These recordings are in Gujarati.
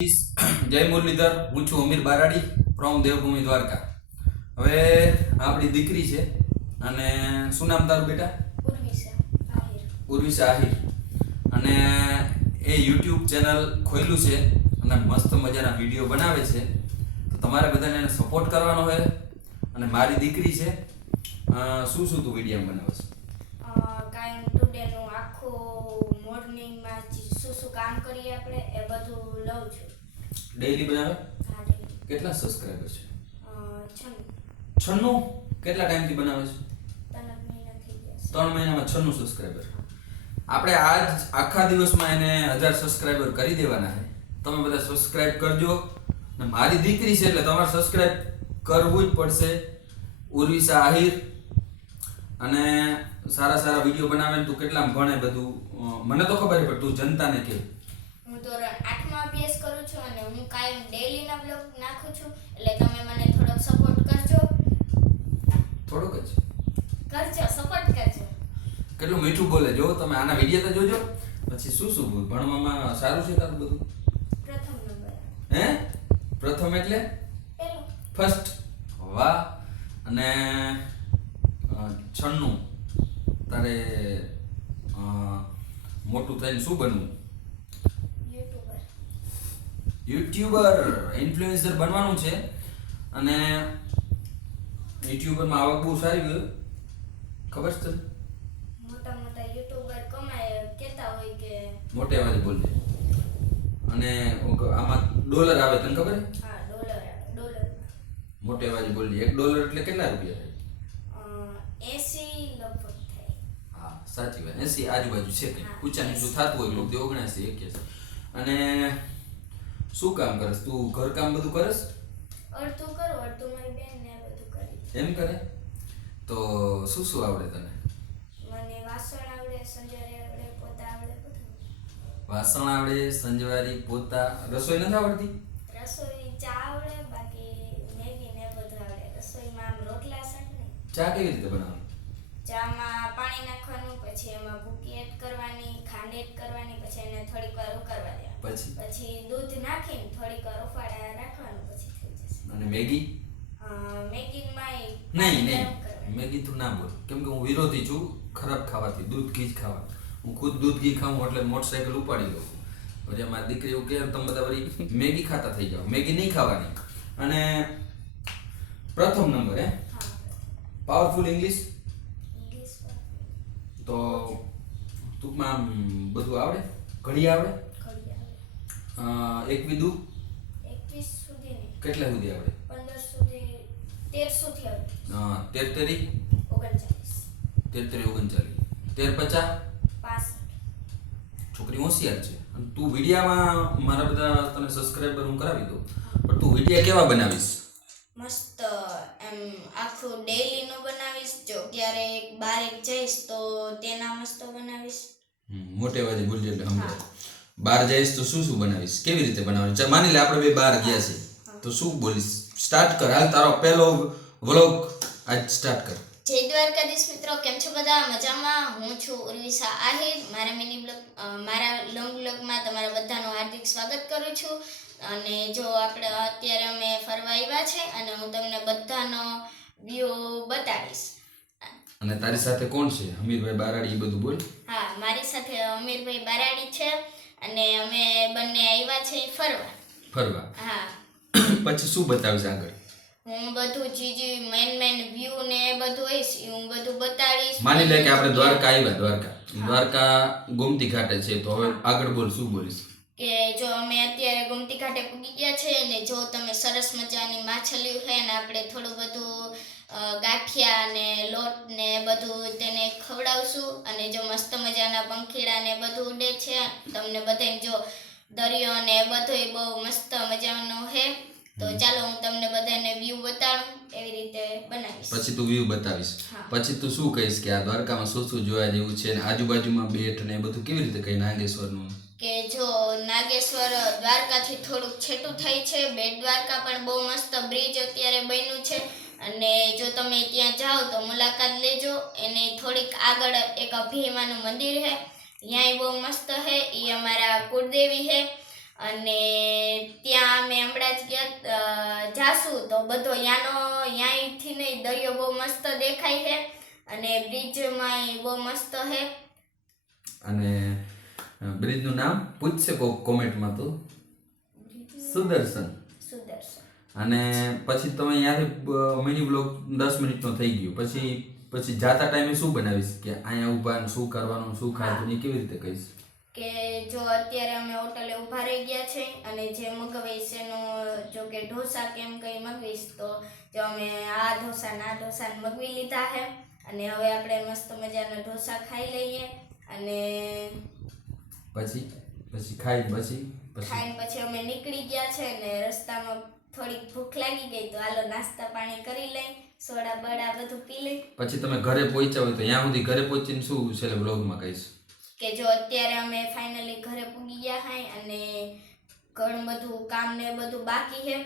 જય મુરલીધર, હું છું અમીર બારાડી ફ્રોમ દેવભૂમિ દ્વારકા. હવે આપણી દીકરી છે અને શું નામ તારું બેટા? ઉર્વિશા આહિર. અને એ યુટ્યુબ ચેનલ ખોલ્યું છે અને મસ્ત મજાના વિડીયો બનાવે છે. તો તમારે બધાને એને સપોર્ટ કરવાનો હોય. અને મારી દીકરી છે. શું શું તું વિડીયો બનાવે છે? કાયમ ટુડેનું આખું મોર્નિંગમાં શું શું કામ કરીએ આપણે એ બધું લઉં છું. ડેઈલી બનાવે? હા, ડેઈલી. કેટલા સબસ્ક્રાઇબર છે? 96. 96. કેટલા ટાઈમથી બનાવે છે? 3 મહિના થઈ ગયા છે. 3 મહિનામાં 96 સબસ્ક્રાઇબર. આપણે આજ આખા દિવસમાં એને 1000 સબસ્ક્રાઇબર કરી દેવાના છે. તમે બધા સબસ્ક્રાઇબ કરજો. ને મારી દીકરી છે એટલે તમારે સબસ્ક્રાઇબ કરવું જ પડશે. ઉર્વિશા આહિર. અને સારા સારા વિડીયો બનાવે. તું કેટલામાં ભણે બધું મને તો ખબર છે, પણ તું જનતાને કે. હું ધોરણ 8માં અભ્યાસ કરું છું અને હું કાયમ ડેઈલીના બ્લોગ નાખું છું, એટલે તમે મને થોડોક સપોર્ટ કરજો. થોડુંક જ સપોર્ટ કરજો. કેટલું મીઠું બોલે જો. તમે આના વિડીયો તો જોજો. પછી શું શું ભણવામાં સારું છે તારું બધું? પ્રથમ નંબર. હે? પ્રથમ એટલે પેલો. ફર્સ્ટ. વાહ. અને 96 તારે મોટું થઈને શું બનવું? યુટ્યુબર ઇન્ફ્લુએન્સર બનવાનું છે. અને યુટ્યુબરમાં આવક બહુ સારી હોય, ખબર છે તને? મોટા મોટા યુટ્યુબર કમાય કહેતા હોય કે મોટે અવાજે બોલજે. અને આમાં ડોલર આવે, તને ખબર છે? હા, ડોલર. મોટે અવાજે બોલજે. $1 એટલે કેટલા રૂપિયા થાય? 80 લગભગ થાય. હા, સાચી વાત. 80 આજુબાજુ છે કંઈ. હા, ઊંચા નીચું થતું હોય લોકો 79 81. અને શું કામ કરસ તું? ઘરકામ બધું કરસ? અડધું કરું, અડધું મારી બેન ને બધું કરી. એમ કરે? તો શું શું આવડે તને? મને વાસણ આવડે, સંજારી આવડે, પોતા આવડે, બધું. વાસણ આવડે, સંજવારી, પોતા. રસોઈ નથી આવડતી? રસોઈ ચા આવડે, બાકી મેગી ને બધું આવડે. રસોઈમાં આમ રોટલા શાક ને. ચા કેવી રીતે બનાવવાની? ચામાં પાણી નાખવાનું, પછી એમાં ભૂકી એડ કરવાની, ખાંડ એડ કરવાની, પછી એને થોડીક વાર ઉકળવા દેવાનું. પછી દૂધ નાખીને થોડીક વાર ઉફાળા રાખવાનું, પછી થઈ જશે. અને મેગી? મેગીમાં નહીં મેગી તું ના બોલ, કેમ કે હું વિરોધી છું ખરાબ ખાવાથી. દૂધ ઘી જ ખાવા. હું ખુદ દૂધ ઘી ખાઉં એટલે મોટરસાઇકલ ઉપાડી લઉં. પછી મારી દીકરી એવું કહે તમે બધા વળી મેગી ખાતા થઈ જાઓ. મેગી નહીં ખાવાની. અને પ્રથમ નંબર. Powerful English. તો ટૂંકમાં આમ બધું આવડે? ઘડી આવડે? એક વિદુ 21 સુધી નહીં. કેટલા સુધી આવડે? 15 સુધી, 13 સુધી આવડે. તેરી 39. 39 50. 65. છોકરી હોશિયાર છે. અને તું વિડીયામાં મારા બધા તને સબસ્ક્રાઇબર હું કરાવી દઉં, પણ તું વિડીયા કેવા બનાવીશ? મસ્ત એમ આખું ડેઈલી નો બનાવીશ. જો ક્યારેક બહાર જઈશ તો તેના મસ્ત બનાવીશ. મોટે અવાજે બોલજે એટલે સમજાય. બહાર જઈશ તો શું શું બનાવીશ? કેવી રીતે બનાવવાનું? ચાલ માની લે આપણે બે બહાર ગયા છે, તો શું બોલીશ? સ્ટાર્ટ કર. હાલ તારો પહેલો વ્લોગ આજ સ્ટાર્ટ કર. જય દ્વારકાધીશ મિત્રો, કેમ છો બધા? મજામાં? હું છું ઉર્વિશા આહિર. મારા લોંગ બ્લોગમાં તમારા બધાનું હાર્દિક સ્વાગત કરું છું. અને જો આપણે અત્યારે અમે ફરવા આવ્યા છે અને હું તમને બધાનો વ્યૂ બતાવીશ. અને તારી સાથે કોણ છે? અમીરભાઈ બારાડી, એ બધું બોલ. હા, મારી સાથે અમીરભાઈ બારાડી છે અને અમે બંને આવ્યા છે ફરવા. હા. પછી શું બતાવીશ આગળ? હું બધું જે મેન વ્યૂ ને બધું હોય હું બધું બતાડીશ. માની લે કે આપણે દ્વારકા આવ્યા. દ્વારકા ગોમતી ઘાટે છે, તો હવે આગળ બોલ, શું બોલીશ? કે જો અમે અત્યારે ગોમતી ઘાટે પૂગી ગયા છે ને જો તમે સરસ મજાની માછલીઓ છે ને આપણે થોડું બધું ગાંઠિયા ને લોટ ને બધું તેને ખવડાવશું. અને જો મસ્ત મજાના પંખીડા ને બધું ઉડે છે. તમને બધાને જો દરિયો ને બધું બહુ મસ્ત મજાનો છે. તો ચાલો હું તમને બધાને વ્યૂ બતાડું. એવી રીતે બનાવીશ. પછી તું વ્યૂ બતાવીશ. પછી તું શું કહીશ કે આ દ્વારકામાં શું શું જોવા જેવું છે ને આજુબાજુમાં બેટ ને બધું કેવી રીતે કઈ નાગેશ્વરનું? કે જો નાગેશ્વર દ્વારકાથી થોડુંક છેટું થાય છે. બેટ દ્વારકા પણ બહુ મસ્ત બ્રિજ અત્યારે બન્યું છે. અને જો તમે ત્યાં જાઓ તો મુલાકાત લેજો. એને થોડીક આગળ એક અભિમાનું મંદિર છે, ત્યાંય બહુ મસ્ત છે. એ અમારા કુળદેવી છે. અને ત્યાં અમે હમણાં જ ગયા જાશું તો બધો ત્યાંથી નહીં દરિયો બહુ મસ્ત દેખાય છે અને બ્રિજમાં બહુ મસ્ત છે. અને બ્રિજનું નામ પૂછશે કોમેન્ટમાં તો સુદર્શન. અને પછી તમે અહીંયાથી મિની બ્લોગ 10 મિનિટનો થઈ ગયો, પછી જાતા ટાઈમે શું બનાવીશ કે અહીંયા ઊભા ને શું કરવાનું, શું ખાધું એ કેવી રીતે કહીશ? કે જો અત્યારે અમે હોટલે ઊભા રહી ગયા છે અને જે મગાવીશ એનું જો કે ઢોસા કેમ કંઈ મગવીશ તો જો અમે આ ઢોસા મગવી લીધા છે અને હવે આપણે મસ્ત મજાના ઢોસા ખાઈ લઈએ અને પછી ખાઈને પછી અમે નીકળી ગયા છે ને રસ્તામાં થોડીક ભૂખ લાગી ગઈ તો હાલો નાસ્તા પાણી કરી લઈ, સોડા બડા બધું પી લઈ. પછી તમે ઘરે પહોંચ્યા હોય તો ત્યાં સુધી ઘરે પહોંચીને શું છે બ્લોગમાં કહીશ કે જો અત્યારે અમે ફાઇનલી ઘરે પૂગી ગયા હાય અને ઘણું બધું કામ ને બધું બાકી છે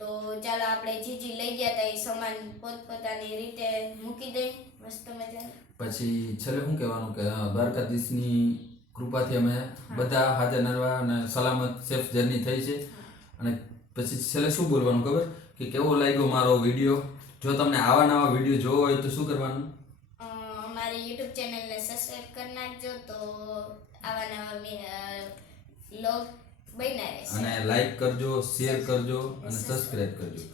તો ચાલો આપણે જીજી લઈ ગયા હતા એ સામાન પોતપોતાની રીતે મૂકી દઈ મસ્ત મજાનું. પછી છેલ્લે શું કહેવાનું કે દ્વારકાધીશની કૃપાથી અમે બધા હાજર નરવા અને સલામત સેફ જર્ની થઈ છે. અને પછી છેલ્લે શું બોલવાનું ખબર કે કેવો લાગ્યો મારો વિડીયો? જો તમને આવા નવા વિડીયો જોવો હોય તો શું કરવાનું? અમારી YouTube ચેનલને સબસ્ક્રાઇબ કરી નાખજો તો આવા નવા વ્લોગ બન્યા રહેશે. અને લાઈક કરજો, શેર કરજો અને સબસ્ક્રાઇબ કરજો.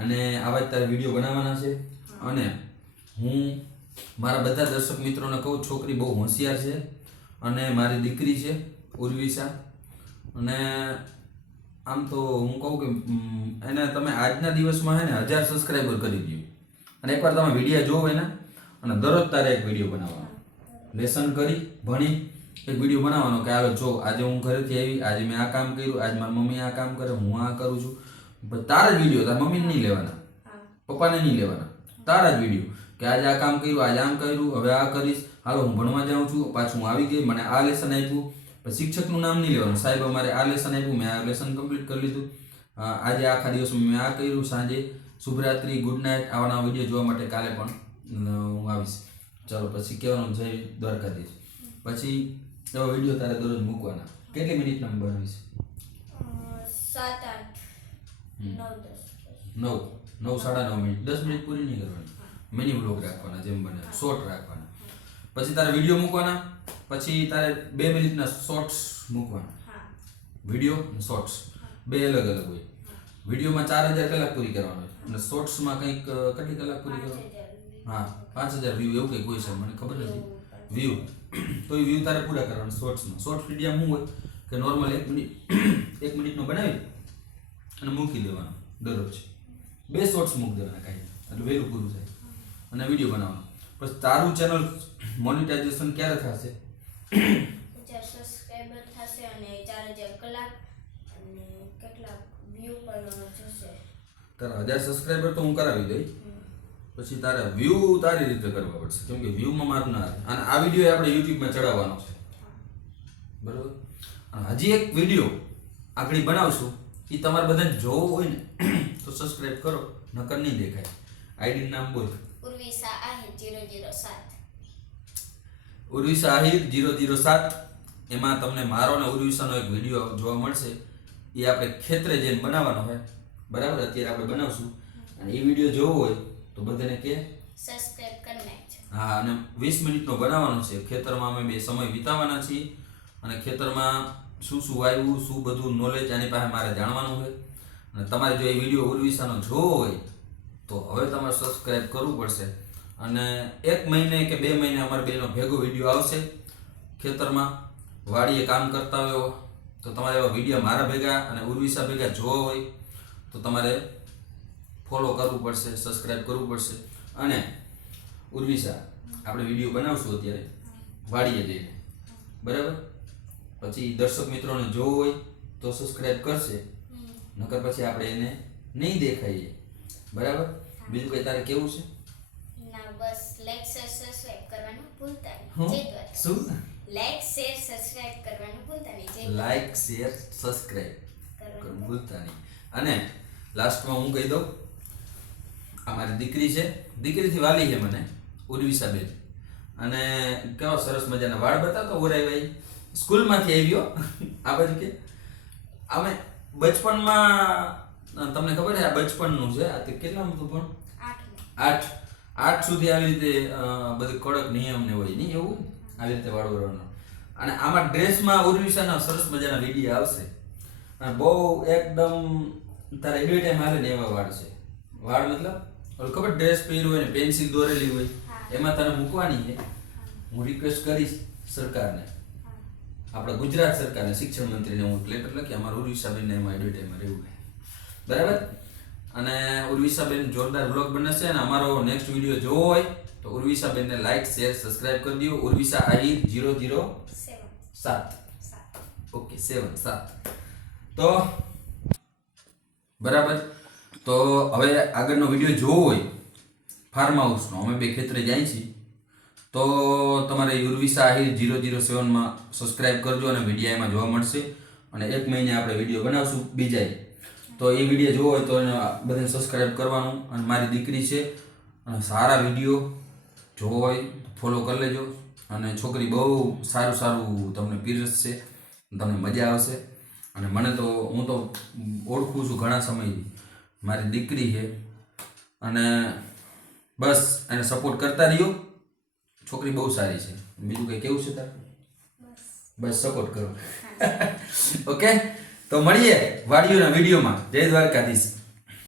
અને આવા જ તારે વિડીયો બનાવવાના છે. અને હું મારા બધા દર્શક મિત્રોને કહું, છોકરી બહુ હોશિયાર છે અને મારી દીકરી છે ઉર્વિશા. અને આમ તો હું કહું કે એને તમે આજના દિવસમાં હે ને 1000 સબસ્ક્રાઈબર કરી દો. અને એકવાર તમે વિડીયો જોવો એના અને દરરોજ તારે એક વિડીયો બનાવવાનો, લેસન કરી ભણી એક વિડીયો બનાવવાનો કે હાલો જો આજે હું ઘરેથી આવી, આજે મેં આ કામ કર્યું, આજે મારી મમ્મી આ કામ કરે, હું આ કરું છું. તારા જ વિડીયો, તારા મમ્મીને નહીં લેવાના, પપ્પાને નહીં લેવાના, તારા જ વિડીયો કે આજે આ કામ કર્યું, આજે આમ કર્યું, હવે આ કરીશ, હાલો હું ભણવા જાઉં છું, પાછું હું આવી ગઈ, મને આ લેસન આપ્યું. શિક્ષકનું નામ નહીં લેવાનું, સાહેબ અમારે આ લેસન આપ્યું, મેં આ લેસન કમ્પ્લીટ કરી લીધું, આજે આખા દિવસમાં મેં આ કર્યું, સાંજે શુભરાત્રી, ગુડ નાઇટ. આવાના વિડીયો જોવા માટે કાલે પણ હું આવીશ. ચાલો પછી કહેવાનું જય દ્વારકાધીશ. પછી એવા વિડીયો તારે દરરોજ મૂકવાના. કેટલી મિનિટના બનાવીશ? 7, 8, 9, 9, 9, 9.5 મિનિટ, 10 મિનિટ પૂરી નહીં કરવાની. મિની બ્લોગ રાખવાના, જેમ બને શોર્ટ રાખવાના. પછી તારે વિડીયો મૂકવાના, પછી તારે 2 મિનિટના શોર્ટ્સ મૂકવાના. વિડીયો અને શોર્ટ્સ બે અલગ અલગ હોય. વિડીયોમાં 4000 કલાક પૂરી કરવાનો હોય અને શોર્ટ્સમાં કંઈક કેટલી કલાક પૂરી કરવાની? હા, 5000 વ્યૂ એવું કંઈક હોય છે, મને ખબર નથી. વ્યૂ તો એ વ્યૂ તારે પૂરા કરવાના શોર્ટ્સમાં. શોર્ટ વિડીયો શું હોય કે નોર્મલ 1 મિનિટનો બનાવી અને મૂકી દેવાનો દરરોજ. 2 શોર્ટ્સ મૂકી દેવાના કાંઈ, એટલે વહેલું પૂરું થાય. અને વિડીયો બનાવવાનો. પછી તારું ચેનલ મોનિટાઇઝેશન ક્યારે થશે? 1000 સબસ્ક્રાઇબર થશે અને 4000 કલાક અને કેટલા વ્યૂ પણ જશે. તારા 1000 સબસ્ક્રાઇબર તો હું કરાવી દઈ, પછી તારા વ્યૂ તારી રીતે કરવા પડશે, કેમ કે વ્યૂમાં મારું ના આવે. અને આ વિડીયો આપણે યુટ્યુબમાં ચડાવવાનો છે, બરાબર? અને હજી એક વિડીયો આગળ બનાવશું, એ તમારે બધાને જોવો હોય ને તો સબસ્ક્રાઇબ કરો, નકર નહીં દેખાય. આઈડી નામ બોલ. ઉર્વિશા આહિર 007. ઉર્વિશા આહિર 007. એમાં તમને મારો ને ઉર્વિશાનો એક વિડીયો જોવા મળશે. એ આપણે ખેતરે જઈને બનાવવાનો હોય, બરાબર? અત્યારે આપણે બનાવશું અને એ વિડીયો જોવો હોય તો બધાને કે સબસ્ક્રાઇબ કરી નાખજો. હા, અને 20 મિનિટનો બનાવવાનો છે. ખેતરમાં અમે 2 સમય વિતાવવાના છીએ અને ખેતરમાં શું શું વાવ્યું, શું બધું નોલેજ આની પાસે મારે જાણવાનું હોય. અને તમારે જો એ વિડીયો ઉર્વિશાનો જોવો હોય તો હવે તમારે સબસ્ક્રાઇબ કરવું પડશે. અને 1 મહિને કે 2 મહિને અમારે બેનો ભેગો વિડીયો આવશે. ખેતરમાં વાડીએ કામ કરતા હોય તો તમારે એવા વિડીયો મારા ભેગા અને ઉર્વિશા ભેગા જોવા હોય તો તમારે ફોલો કરવું પડશે, સબસ્ક્રાઇબ કરવું પડશે. અને ઉર્વિશા આપણે વિડીયો બનાવશું અત્યારે વાડીએ જઈને, બરાબર? પછી દર્શક મિત્રોને જોવો હોય તો સબસ્ક્રાઇબ કરશે, નકર પછી આપણે એને નહીં દેખાઈએ, બરાબર? બીજું કઈ તારે કેવું છે? ના, બસ લાઈક શેર સબસ્ક્રાઇબ કરવાનું ભૂલતા નહીં. શું? લાઈક શેર સબસ્ક્રાઇબ કરવાનું ભૂલતા નહીં. લાઈક શેર સબસ્ક્રાઇબ કરવાનું ભૂલતા નહીં. અને લાસ્ટમાં હું કહી દઉં, અમારી દીકરી છે, દીકરીથી વાલી છે મને, ઉર્વિશાબેન. અને કેવા સરસ મજાના વાળ બતાવતો ઓરાય સ્કૂલમાંથી આવ્યો આ બાજુ કે અમે બચપનમાં તમને ખબર છે આ બચપનનું છે આ તે કેટલામાં હતું પણ 8 8 સુધી આવી રીતે બધું કડક નિયમ ને હોય નહીં એવું આવી રીતે વાળ વરવાનો અને આમાં ડ્રેસમાં ઉર્વિશાના સરસ મજાના વિડીયો આવશે અને બહુ એકદમ તારે એવી ટાઈમ હાલે ને એવા વાળ છે વાળ મતલબ ઓલું ખબર ડ્રેસ પહેર્યું હોય ને પેન્સિલ દોરેલી હોય એમાં તને મૂકવાની છે હું રિક્વેસ્ટ કરીશ સરકારને આપણા ગુજરાત સરકારને શિક્ષણ મંત્રીને હું લેટર લખી અમારું ઉર્વિશાબેનને એમાં એડવર્ટાઈઝમાં રહેવું બરાબર અને ઉર્વિશાબેન જોરદાર વ્લોગ બનશે અને અમારો નેક્સ્ટ વિડીયો જોવો હોય તો ઉર્વિશાબેનને લાઈક શેર સબસ્ક્રાઇબ કરી દો ઉર્વિશા આહિર 007 ઓકે 7 તો બરાબર તો હવે આગળનો વિડીયો જોવો હોય ફાર્મ હાઉસનો અમે બે ખેતરે જાય છીએ તો તમારે ઉર્વિશા આહિર 007 માં સબસ્ક્રાઇબ કરજો અને વિડીયો એમાં જોવા મળશે અને એક મહિને આપણે વિડીયો બનાવશું બીજાય તો એ વિડીયો જોવો હોય તો એને બધાને સબસ્ક્રાઇબ કરવાનું અને મારી દીકરી છે અને સારા વિડીયો જોવો હોય ફોલો કરી લેજો અને છોકરી બહુ સારું સારું તમને પીરસશે તમને મજા આવશે અને મને તો હું તો ઓળખું છું ઘણા સમયથી મારી દીકરી છે અને બસ એને સપોર્ટ કરતા રહ્યો છોકરી બહુ સારી છે બીજું કંઈ કેવું છે તારે બસ સપોર્ટ કરો ઓકે તો મળીએ વાડીઓના વિડીયોમાં જય દ્વારકાધીશ